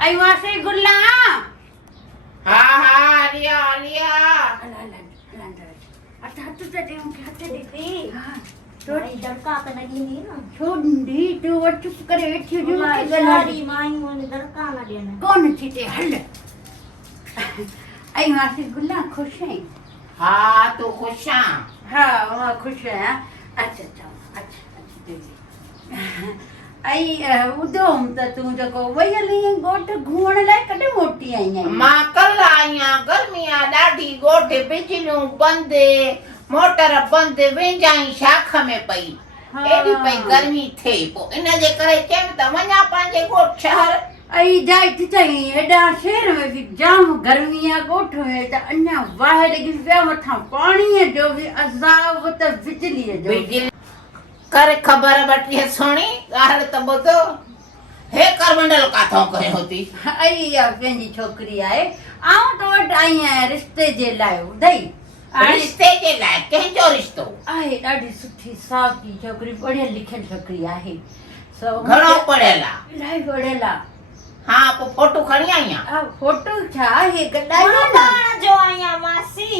आई वासे गुल्ला हाँ लिया अच्छा हट दे उनके हट दे थोड़ी दड़का के लगी नहीं ना छोड़ी तू वो चुप करे बैठी जो के सारी माई मोने दड़का ना देना कौन थी ते हल आई वासे गुल्ला खुश है हाँ तू खुश हाँ वहाँ खुश है अच्छा दीदी आई उधोम त तू जको वयली गोट घुमण लाइ कॾहिं मोटी आई आहीं मां कल आहियां गर्मियां ॾाढी गोठ बिजलियूं बंदि मोटर बंदि वेंजाई शाख में पई एॾी पई गर्मी थिए पोइ इन जे करे चयमि त वञा पंहिंजे गोठ शहर आई जाइत चई एॾा शहर में बि जाम गर्मी आहे गोठ में त अञा वाहे लॻी पिया मथां पाणीअ जो बि अज़ाब त बिजलीअ जो करे ख़बर वठी सोणी ॻाल्हि त ॿुधो हे करमंडल काथों कयो थी आई इहा पंहिंजी छोकिरी आहे आऊं तो वटि आई आहियां रिश्ते जे लाइ ॿुधई रिश्ते जे लाइ कंहिंजो रिश्तो आहे ॾाढी सुठी साफ़ी छोकिरी पढ़ियल लिखियल छोकिरी आहे घणो पढ़ियल आहे इलाही पढ़ियल आहे हाँ पोइ फोटो खणी आई आहियां फोटो छा हे कढायो न जो आया मासी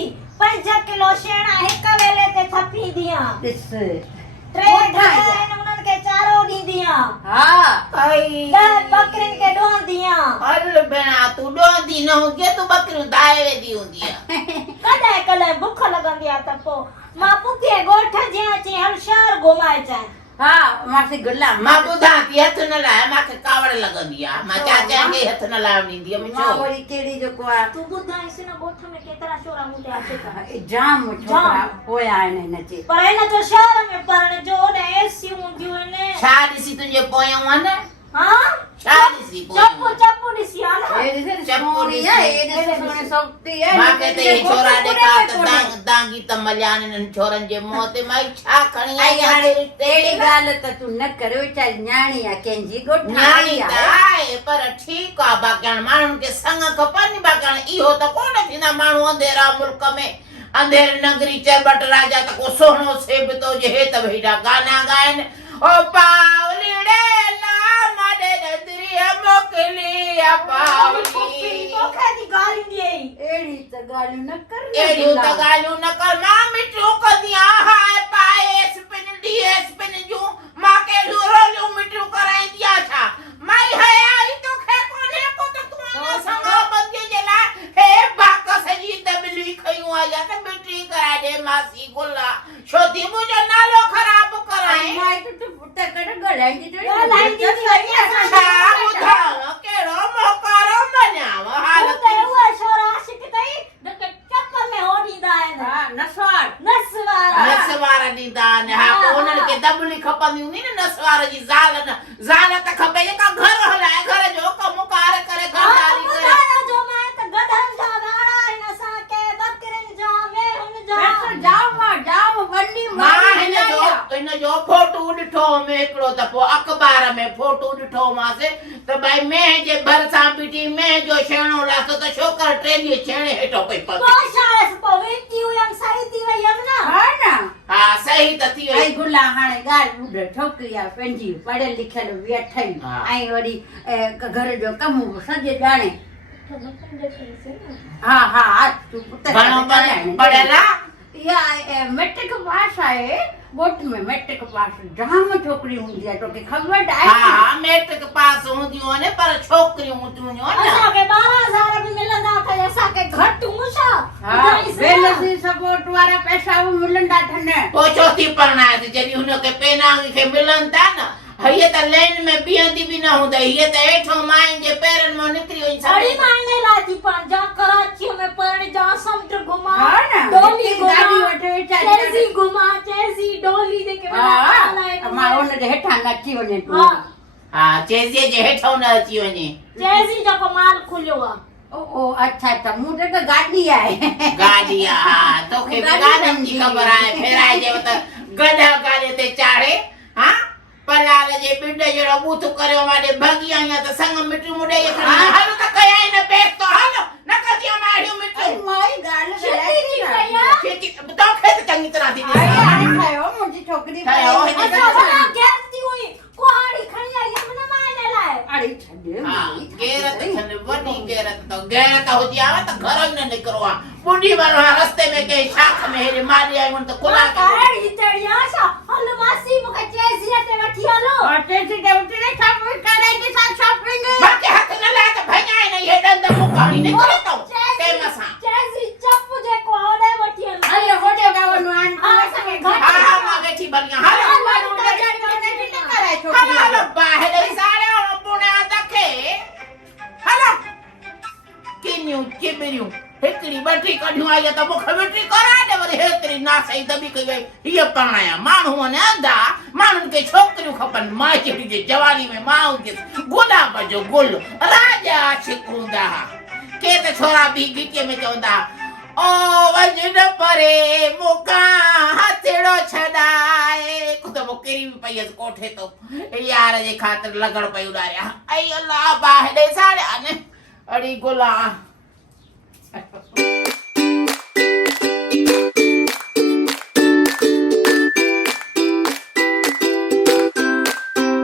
5 किलो शेणा हिक वेले ते थपी दिया ॾिस टे ठाहिनि उन्हनि खे चारो ॾींदियां हा आई 10 बकरिन खे ॾोंदियां हल भेणा तूं ॾोंदी न हुजे तूं बकरियूं दाए वेंदी हूंदी कॾहिं कॾहिं बुख लॻंदी आहे त पोइ मां पुठिए ॻोठ जी अची हल शहर घुमाए अचां हा मासी गुल्ला मां ॿुधां थी हथ न लाइ मूंखे कावड़ लॻंदी आहे मां चाचा खे हथ न लाइ ॾींदी हुअमि मां वरी कहिड़ी जेको आहे तूं ॿुधाइसि न ॻोठ में केतिरा छोरा मूंखे अचे था जाम छोकिरा पोयां आहिनि हिन जे पर हिन जो शहर में पढ़ण जो होॾे एसियूं हूंदियूं आहिनि छा ॾिसी तुंहिंजे पोयां आहिनि हा छा ॾिसी पोयां चप्पू ॾिसी आ न चपोरी आहे एॾे सोने सोती आहे मूंखे त इहे छोरा ॾेखार त दांगी त मलियान इन्हनि छोरनि जे मुंहं ते माई छा खणी आई हाणे अहिड़ी ॻाल्हि त तूं न कर वीचारी न्याणी आहे कंहिंजी न्याणी त आहे पर ठीकु आहे बाक़ी हाणे माण्हुनि खे संग खपनि बाक़ी हाणे इहो त कोन थींदा माण्हू अंधेरा मुल्क में अंधेर नगरी चरबट राजा त को सोनो सेब थो जे हे त हेॾा गाना ॻाइनि ओ पावलीड़े ला माडे नदरी मोकली आ पावली तोखे दी ॻाल्हि ईंदी अहिड़ी त ॻाल्हियूं न कर अहिड़ियूं त ॻाल्हियूं न कर मां मिठियूं कंदी आहियां हाय पाए स्पिन डीएस पिन जूं मां के रोलियूं मिठियूं कराईंदी आहियां छा माई हया ई तोखे कोन्हे को त तूं अञा संगा बंदे जे लाइ हे बाकस जी दबली खयूं आया त मिठी कराए दे मासी गुल्ला छो थी मुंहिंजो नालो ख़राब कराए मां त पुट कर ॻाल्हाईंदी छा ॿुधाव कहिड़ो मोकारो मञाव हालत उहा छोरा आशिक अथई जेके चप में हो ॾींदा आहिनि हा नसवार नस वारा ॾींदा आहिनि हा पोइ उन्हनि खे दबली खपंदी हूंदी न नसवार जी ज़ाल न ज़ाल त खपे जेका घर हलाए घर जो कमुकार करे घरदारी करे जो मां त गधनि जा वाड़ा आहिनि असांखे बकरिन जा मेहुन जा जाम वॾी मां हिन जो फोटो ॾिठो में हिकिड़ो दफ़ो अख़बार में फोटो ॾिठो मांसि त भई मेंह जे भरिसां बीठी मेंह जो छेणो लाथो त छोकर 3 ॾींहं छेणे हेठो पई पवे पोइ शायदि पोइ वेठी हुयमि सही थी वई हुयमि न हा न हा सही त थी वई ऐं गुल्ला हाणे ॻाल्हि ॿुध छोकिरी आहे पंहिंजी पढ़ियल लिखियल बि अथई ऐं वरी घर जो कमु सॼे ॼाणे हा तूं पढ़ियल आहे इहा मैट्रिक पास आहे ॻोठ में मैट्रिक पास जाम छोकिरी हूंदी आहे तोखे ख़बर आहे हा मैट्रिक पास हूंदियूं आहिनि पर छोकिरियूं हूंदियूं आहिनि असांखे 12,000 बि मिलंदा अथई असांखे घटि मूंछा वेलसी सपोर्ट वारा पैसा बि मिलंदा अथनि पोइ छो थी परणायसि जॾहिं हुनखे पेनांगी खे मिलनि था न हीअ त लाइन में बीहंदी बि न हूंदई हीअ त हेठो माइन जे पेरनि मां निकिरी वई साड़ी माइने लाथी पाण जा कराची में पण जा समुंड घुमा हा न डोली गाड़ी वठे वीचारी चेसी घुमा चेसी डोली जेके मां हुन जे हेठां न अची वञे हा चेसीअ जे हेठो न अची वञे चेसी जेको माल खुलियो आहे ओ अच्छा त मूं त गाॾी आहे गाॾी हा तोखे बि गाॾनि जी ख़बर आहे फेराइजे त गॾा गाॾी ते चाढ़े हा पलाल जे बिंड जहिड़ो बूथ करियो माॾे भॻी आहियां त संग मिठियूं मुॾे हल त कया न पेक तो हल न कजियो माड़ियूं मिठियूं माई ॻाल्हि तोखे त चङी तरह थी ठाहियो मुंहिंजी छोकिरी ठाहियो असां गैस थी हुई कुहाड़ी खणी आई हम न माने लाए अरे हाँ गैरत छन वडी गैरत हो जावे तो घर ही न निकरो आ बुढ़ी वाला रास्ते में के शाख में हेरे मारी आई मन तो खुला काहे इतड़िया सा हल मासी मुके चेसी ते वठी आलो होटल से उठे ने शॉपिंग करे के साथ शॉपिंग बाकी हाथ न ला के भैया नहीं ये डंड मुकानी नहीं करतो ते मसा चेसी चप जे को ओडे वठी आलो अरे होडे गावनु आन हां सके घर हां मागे छी बढ़िया हां मारू ने किते करे छोटी हां बाहर सारे पुणे दखे हला किन्यू चिबरियू हेतरी बैटरी कढियो आई त मुख बैटरी करा दे वरी हेतरी ना सही दबी कई ये पाया मानू ने अंधा मानू के छोकरियों खपन मां जे जवानी में मां के गुलाब जो गुल राजा छिकुंदा के त छोरा भी गीते में चौंदा ओ वजन परे मुका हथड़ो छडाए खुद मुकेरी भी पयस कोठे तो यार जे खातिर लगड़ पई उड़ाया आई अल्लाह बाहरे साड़े अने अड़ी गुला